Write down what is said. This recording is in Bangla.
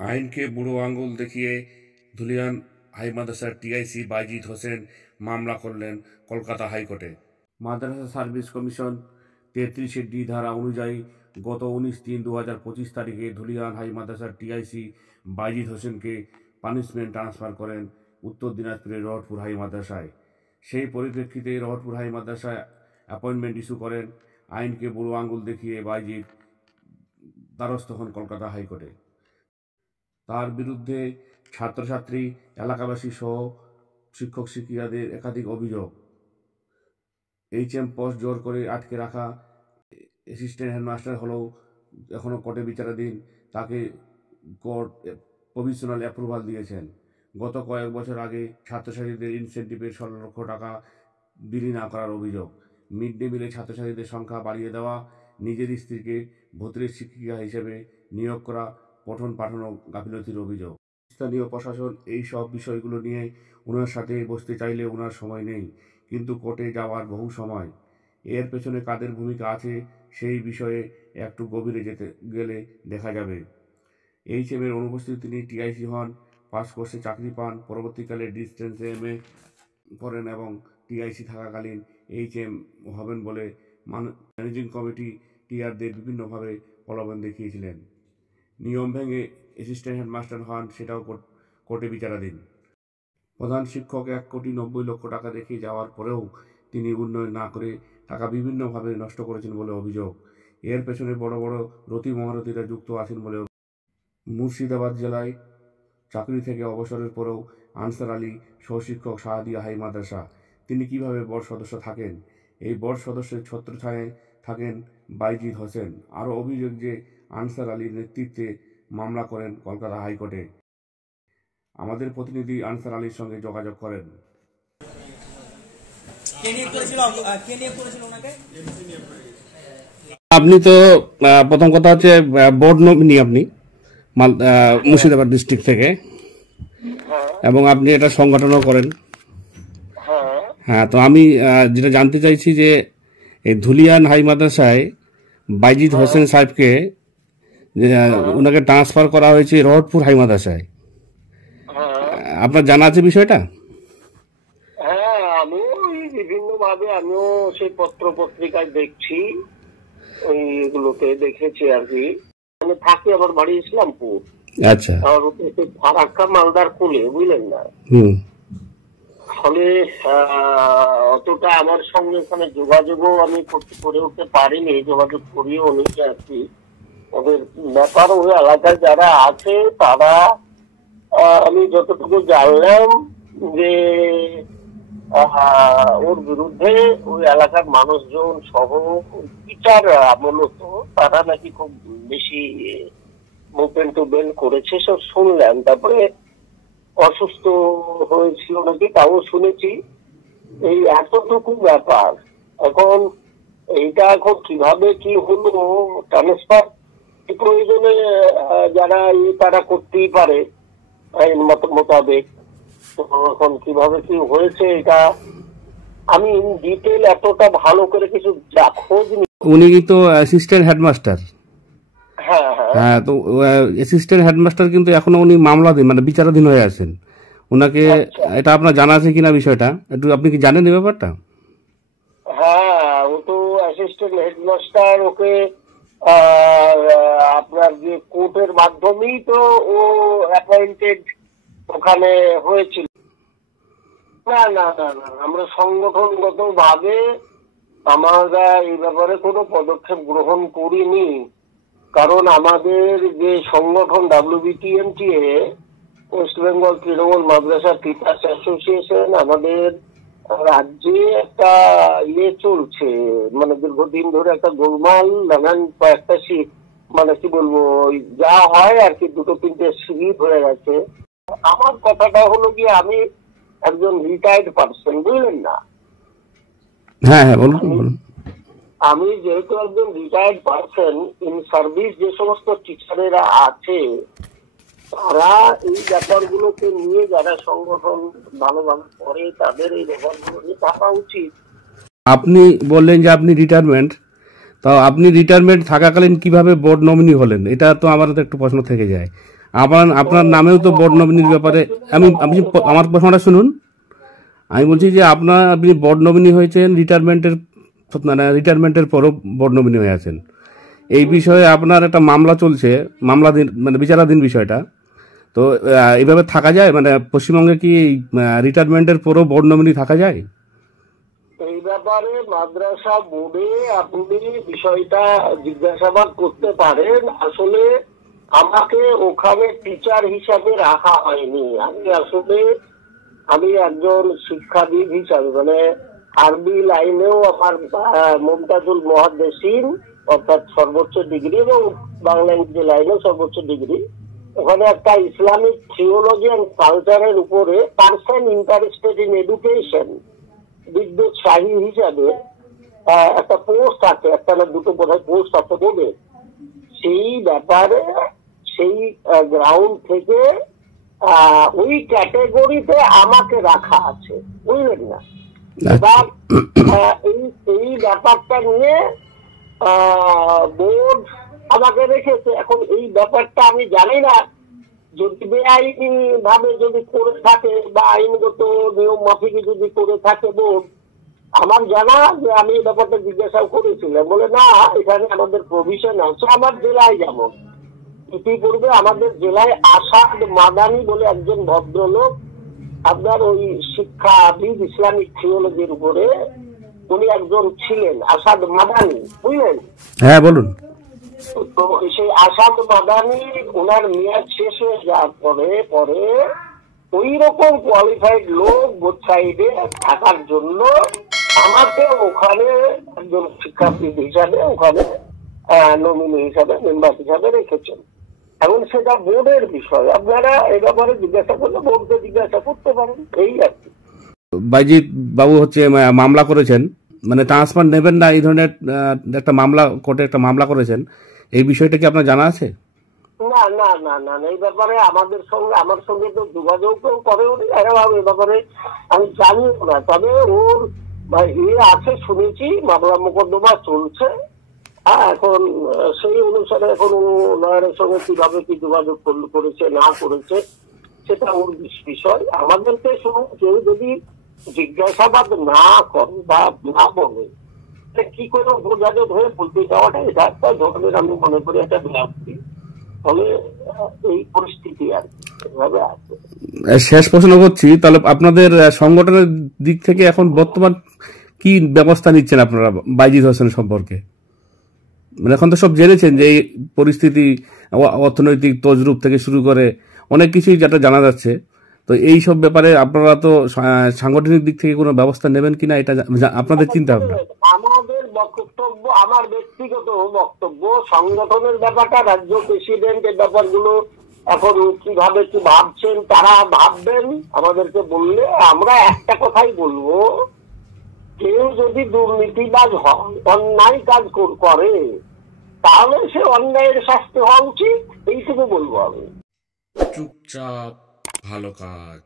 আইনকে বুড়ো আঙুল দেখিয়ে ধুলিয়ান হাই মাদ্রাসার টিআইসি বাইজিদ হোসেন মামলা করলেন কলকাতা হাইকোর্টে। মাদ্রাসা সার্ভিস কমিশন 33D ধারা অনুযায়ী গত 19/3/2025 তারিখে ধুলিয়ান হাই মাদ্রাসার টিআইসি বাইজিদ হোসেনকে পানিশমেন্ট ট্রান্সফার করেন উত্তর দিনাজপুরের রহটপুর হাই মাদ্রাসায়। সেই পরিপ্রেক্ষিতে রহটপুর হাই মাদ্রাসায় অ্যাপয়েন্টমেন্ট ইস্যু করেন আইনকে বুড়ো আঙুল দেখিয়ে বাইজিদ দ্বারস্থ হন কলকাতা হাইকোর্টে। তার বিরুদ্ধে ছাত্রছাত্রী, এলাকাবাসী সহ শিক্ষক শিক্ষিকাদের একাধিক অভিযোগ। HM পোস্ট জোর করে আটকে রাখা অ্যাসিস্ট্যান্ট হেডমাস্টার হলেও এখনও কোর্টে বিচারাধীন। তাকে কোর্ট প্রভিশনাল অ্যাপ্রুভাল দিয়েছেন। গত কয়েক বছর আগে ছাত্রছাত্রীদের ইনসেন্টিভের 16 লক্ষ টাকা বিলি না করার অভিযোগ। মিড ডে মিলে ছাত্রছাত্রীদের সংখ্যা বাড়িয়ে দেওয়া, নিজের স্ত্রীকে ভর্তির শিক্ষিকা হিসেবে নিয়োগ করা, পঠন পাঠানো গাফিলতির অভিযোগ। স্থানীয় প্রশাসন এই সব বিষয়গুলো নিয়ে ওনার সাথে বসতে চাইলে ওনার সময় নেই, কিন্তু কোর্টে যাওয়ার বহু সময়। এর পেছনে কাদের ভূমিকা আছে সেই বিষয়ে একটু গভীরে যেতে গেলে দেখা যাবে। HM এর অনুপস্থিতি তিনি টিআইসি হন, পাস কোর্সে চাকরি পান, পরবর্তীকালে ডিস্টেন্সে MA করেন এবং টিআইসি থাকাকালীন HM হবেন বলে ম্যানেজিং কমিটি টিআরদের বিভিন্নভাবে প্রলোভন দেখিয়েছিলেন। নিয়ম ভেঙে অ্যাসিস্ট্যান্ট হেডমাস্টার হন, সেটাও কোর্টে বিচারাধীন। প্রধান শিক্ষক 1,90,00,000 টাকা রেখে যাওয়ার পরেও তিনি উন্নয়ন না করে টাকা বিভিন্নভাবে নষ্ট করেছেন বলে অভিযোগ। এর পেছনে বড় বড় রতি মহারথীরা যুক্ত আছেন বলে। মুর্শিদাবাদ জেলায় চাকরি থেকে অবসরের পরেও আনসার আলী সহশিক্ষক শাহাদিয়া হাই মাদ্রাসা। তিনি কিভাবে বোর্ড সদস্য থাকেন? এই বোর্ড সদস্যের ছত্রছায়ায় থাকেন বাইজিদ হোসেন। আরও অভিযোগ যে আনসার আলীর নেতৃত্বে মামলা করেন কলকাতা হাইকোর্টে। আমাদের প্রতিনিধি আনসার আলীর সঙ্গে যোগাযোগ করেন। আপনি তো প্রথম কথা হচ্ছে বোর্ড নমিনি, আপনি মুর্শিদাবাদ ডিস্ট্রিক্ট থেকে, এবং আপনি এটা সংগঠনও করেন। হ্যাঁ, তো আমি যেটা জানতে চাইছি যে এই ধুলিয়ান হাই মাদ্রাসায় বাইজিদ হোসেন সাহেবকে ওনাকে ট্রান্সফার করা হয়েছে রহটপুর হাই মাদ্রাসায়। আপনার জানা আছে বিষয়টা? হ্যাঁ, আমিও বিভিন্ন ভাবে আমিও সেই পত্র পত্রিকায় দেখছি, ওইগুলোতে দেখেছি আর কি। আমি থাকি, আমার বাড়ি ইসলামপুর। আচ্ছা। আর ফারাক্কা মালদার কুলে, বুঝলেন না। ফলে অতটা আমার সঙ্গে এখানে যোগাযোগও আমি করে উঠতে পারিনি, যোগাযোগ করিও অনেকে আর কি। ওদের ব্যাপার ওই এলাকায় যারা আছে তারা, আমি যতটুকু জানলাম যে ওর বিরুদ্ধে ওই এলাকার মানুষজন সহ টিচার মূলত তারা নাকি খুব বেশি মুভমেন্ট টুভমেন্ট করেছে, সব শুনলাম। তারপরে অসুস্থ হয়েছিল নাকি, তাও শুনেছি। এই এতটুকু ব্যাপার। এখন এইটা এখন কিভাবে কি হলো ট্রান্সফার, প্রয়োজনে যারা তারা করতেই পারে আইন মোতাবেক। তো এখন কিভাবে কি হয়েছে এটা আমি ডিটেল এতটা ভালো করে কিছু খোঁজ নি। উনি তো অ্যাসিস্ট্যান্ট হেডমাস্টার। হ্যাঁ হ্যাঁ হ্যাঁ, তো অ্যাসিস্ট্যান্ট হেডমাস্টার কিন্তু এখনো উনি মামলাধীন, মানে বিচারাধীন হয়ে আছেন। ওনাকে এটা আপনার জানা আছে কিনা বিষয়টা একটু আপনি কি জানেন এই ব্যাপারটা? হ্যাঁ, ও তো অ্যাসিস্ট্যান্ট হেডমাস্টার, ওকে আপনার যে কোর্টের মাধ্যমেই তো ও অ্যাপয়েন্টেড ওখানে হয়েছিল। না না না না, আমরা সংগঠনগত ভাবে আমরা এই ব্যাপারে কোনো পদক্ষেপ গ্রহণ করিনি। কারণ আমাদের যে সংগঠন WBTMTA, ওয়েস্ট বেঙ্গল তৃণমূল মাদ্রাসা টিচার্স অ্যাসোসিয়েশন, আমাদের রাজ্যে একটা চলছে, মানে দীর্ঘদিন ধরে একটা গোলমাল, নানান কয়েকটা মানে কি বলবো, যা হয় আর কি, 2-3টে শিবির হয়ে গেছে। আমার কথাটা হলো কি, আমি একজন রিটায়ার্ড পার্সন, বুঝলেন না। হ্যাঁ হ্যাঁ, বলুন। আমি যেহেতু একজন রিটায়ার্ড পার্সন, ইন সার্ভিস যে সমস্ত টিচারেরা আছে তারা এই ব্যাপারগুলোকে নিয়ে, যারা সংগঠন ভালোভাবে করে তাদের এই ব্যাপারগুলো নিয়ে ভাবা উচিত। আপনি বললেন যে আপনি রিটায়ারমেন্ট, তো আপনি রিটায়ারমেন্ট থাকাকালীন কিভাবে বোর্ড নমিনি হলেন? এটা তো আমার একটু প্রশ্ন থেকে যায়। আপনার নামেও তো বোর্ড নমিনির ব্যাপারে আমি আমার প্রশ্নটা শুনুন। আমি বলছি যে আপনি বোর্ড নমিনি হয়েছেন রিটায়ারমেন্টের পরও বোর্ড নমিনি হয়ে আছেন। এই বিষয়ে আপনার একটা মামলা চলছে, মামলাধীন মানে বিচারাধীন বিষয়টা। তো এইভাবে থাকা যায়, মানে পশ্চিমবঙ্গে কি রিটায়ারমেন্টের পরও বোর্ড নমিনি থাকা যায়? এই ব্যাপারে মাদ্রাসা বোর্ডে আপনি বিষয়টা জিজ্ঞাসাবাদ করতে পারেন। আসলে আমাকে ওখানে টিচার হিসাবে রাখা হয়নি। আমি একজন শিক্ষাবিদ হিসাবে, মানে আরবি লাইনেও আমার মুমতাজুল মুহাদ্দিসিন অর্থাৎ সর্বোচ্চ ডিগ্রি, এবং বাংলা ইংরেজি লাইনেও সর্বোচ্চ ডিগ্রি। ওখানে একটা ইসলামিক থিওলজি অ্যান্ড কালচারের উপরে পার্সন ইন্টারেস্টেড ইন এডুকেশন বিদ্যুৎ শাহী হিসাবে একটা পোস্ট আছে, একটা না দুটো বোধহয় পোস্ট আছে বোর্ডে। সেই ব্যাপারে সেই গ্রাউন্ড থেকে ওই ক্যাটেগরিতে আমাকে রাখা আছে, বুঝলেন না? এবার এই ব্যাপারটা নিয়ে বোর্ড আমাকে রেখেছে। এখন এই ব্যাপারটা আমি জানি না, যদি বেআইনি ভাবে যদি করে থাকে বা আইনগত নিয়ম মাফিকে যদি করে থাকে বোর্ড, আমার জানা যে আমি এই ব্যাপারটা জিজ্ঞাসা করেছিলাম, বলে না এখানে আমাদের প্রভিশন আছে। আমার জেলায় যেমন ইতিপূর্বে আমাদের জেলায় আসাদ মাদানি বলে একজন ভদ্রলোক, আপনার ওই শিক্ষাবিদ ইসলামিক থিওলজির উপরে উনি একজন ছিলেন, আসাদ মাদানি, বুঝলেন? হ্যাঁ বলুন। তো সেই আসাদ মাদানি ওনার মেয়াদ শেষ হয়ে যাওয়ার পরে ওই রকম কোয়ালিফাইড লোক বোথ সাইডে থাকার জন্য আমাকে ওখানে একজন শিক্ষাবিদ হিসাবে ওখানে নমিনি হিসাবে মেম্বার হিসাবে রেখেছেন। এখন সেটা বোর্ডের বিষয়, আপনারা এ ব্যাপারে জিজ্ঞাসা করলে বোর্ডকে জিজ্ঞাসা করতে পারেন, এই আর কি। বাইজিৎ বাবু হচ্ছে মামলা করেছেন, মানে ট্রান্সফার নেবেন না এই ধরনের একটা মামলা, কোর্টে একটা মামলা করেছেন। এই বিষয়টা কি আপনার জানা আছে? না না না না, এই ব্যাপারে আমার সঙ্গে তো যোগাযোগও করেনি, এ ব্যাপারে আমি জানিও না। তবে ওর আছে শুনেছি, মামলা মোকদ্দমা চলছে। এখন সেই অনুসারে এখন লয়ারের সঙ্গে কিভাবে কি যোগাযোগ করেছে না করেছে সেটা ওর বিষয়। আমাদেরকে শুনুন, কেউ যদি জিজ্ঞাসাবাদ না করে বা না বলে, কি করে যোগাযোগ হয়ে বলতে যাওয়াটা এটা একটা ধরনের আমি মনে করি একটা বিরক্তি। ফলে এই পরিস্থিতি আর এভাবে আছে। শেষ প্রশ্ন করছি, তাহলে আপনাদের সংগঠনের দিক থেকে এখন বর্তমান কি ব্যবস্থা নিচ্ছেন আপনারা বাইজিৎ হোসেন সম্পর্কে? মানে এখন তো সব জেনেছেন যে এই পরিস্থিতি, অর্থনৈতিক তজরুপ থেকে শুরু করে অনেক কিছুই যেটা জানা যাচ্ছে। তো এই সব ব্যাপারে আপনারা তো সাংগঠনিক দিক থেকে কোনো ব্যবস্থা নেবেন কিনা এটা আপনাদের চিন্তা ভাবনা? আমাদের বক্তব্য, আমার ব্যক্তিগত বক্তব্য, সংগঠনের ব্যাপারটা রাজ্য প্রেসিডেন্টের ব্যাপারগুলো এখন কিভাবে কি ভাবছেন তারা ভাববেন, আমাদেরকে বললে আমরা একটা কথাই বলবো, কেউ যদি দুর্নীতিবাজ হয়, অন্যায় কাজ করে, তাহলে সে অন্যায়ের শাস্তি হওয়া উচিত, এইটুকু বলবো আমি। চুপচাপ ভালো কাজ।